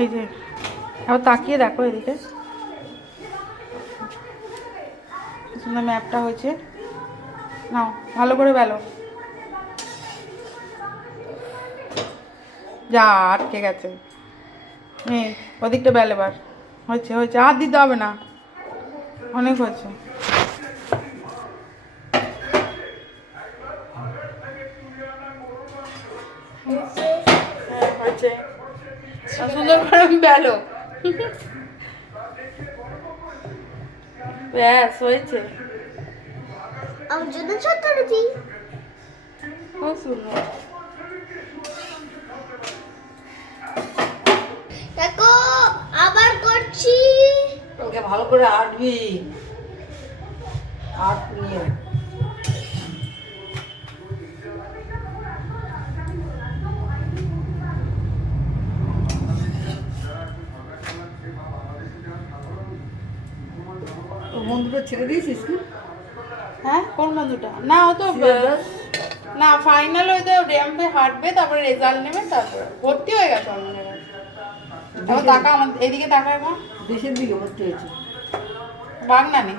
এই যে আবার তাকিয়ে দেখো এদিকে সুন্দর ম্যাপটা হয়েছে। নাও ভালো করে বেলো। যা আটকে গেছে। ওদিকটা বেল এবার। হয়েছে হয়েছে, হাত দিতে হবে না, অনেক হয়েছে। হয়েছে সুন্দর করে বেলো। ব্যাস হয়েছে। আমার জন্য ছোট্ট রুটি। খুব সুন্দর। দেখো আবার করছি। ওকে ভালো করে আটবি, আট নিয়ে বন্ধুটা ছেড়ে দিয়েছিস তুই? হ্যাঁ কোন বন্ধুটা? না ও তো না ফাইনাল হয়তো র্যাম্পে হাঁটবে, তারপরে রেজাল্ট নেবে, তারপরে ভর্তি হয়ে গেছে অন্য জায়গায়। এবার টাকা আমার এদিকে তাকায় মা। দেশের দিকে ভর্তি হয়েছে। বাগনানে।